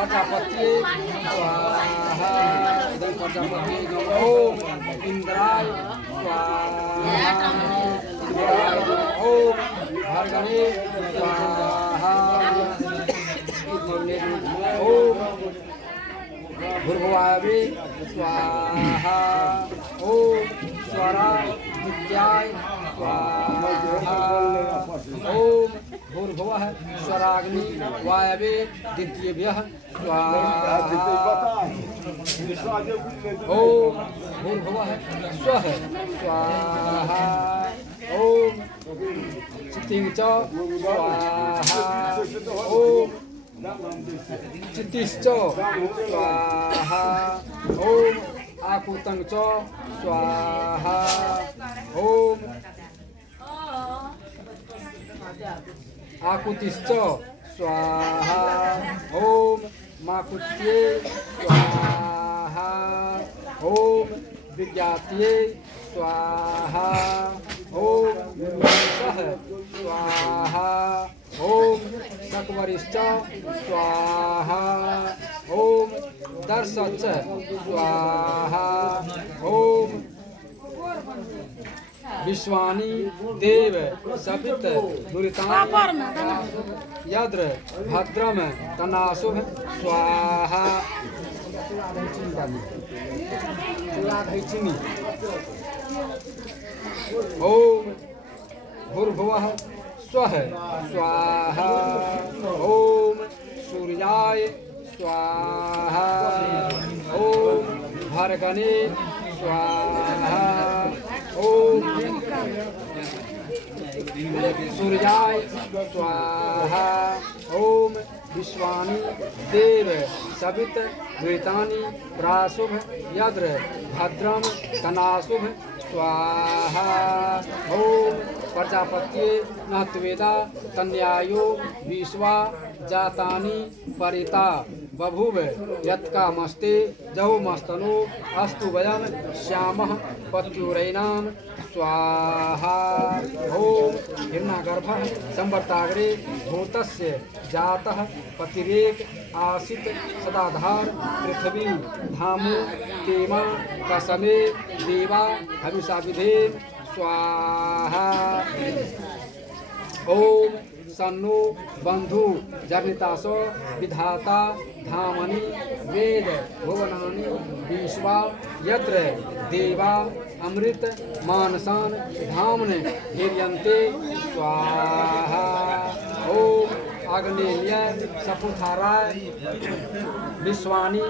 प्रजापति स्वाहा इदं प्रजापति ओम इंद्राय स्वाहा ओम भर्गणे स्वाहा ओम भूर्भुवावे स्वाहा ओम स्वरा नित्याय स्वाहा ओम भूर्भुवः स्वराग्नि वायवे दिव्येभ्यः स्वाहा ओम भूर्भुवः स्वः स्वाहा ओम चित्तिं च स्वाहा ओम चित्तिश्च स्वाहा ओम आकुतं च स्वाहा ओम आकुतिश्च स्वाहा ओम माकुत्ये स्वाहा ओम विज्ञात्ये स्वाहा ओम सह स्वाहा ओम सकवरिश्च स्वाहा ओम दर्शच स्वाहा ओम विश्वानि देव सपित दुरितानि यद्र भद्रम तनाशुभ स्वाहा ओम भूर्भुवः स्वः स्वाहा ओम सूर्याय स्वाहा ओम भर्गणे स्वाहा ओम सूर्याय स्वाहा ओम विश्वानि देव सवित द्वैतानि प्राशुभ यद्र भद्रम तनाशुभ स्वाहा ओम प्रजापत्ये नहत्वेदा तन्यायो विश्वा जातानि परिता बभूव यत्कामस्ते जहुमस्तनो अस्तु वयं श्यामः पत्युरैनां स्वाहा ओम हिरण्यगर्भः संवर्ताग्रे भूतस्य जातः पतिरेक आसित सदाधार पृथ्वी धामु तेमा कसमे देवा हविषा विधेम स्वाहा ओम सन्नो बंधु जनितासो विधाता धामनि वेद भुवनानि विश्वा यत्र देवा अमृत मानसान धामने हिर्यन्ते स्वाहा ओम आग्नेय सपुथाराय विश्वानि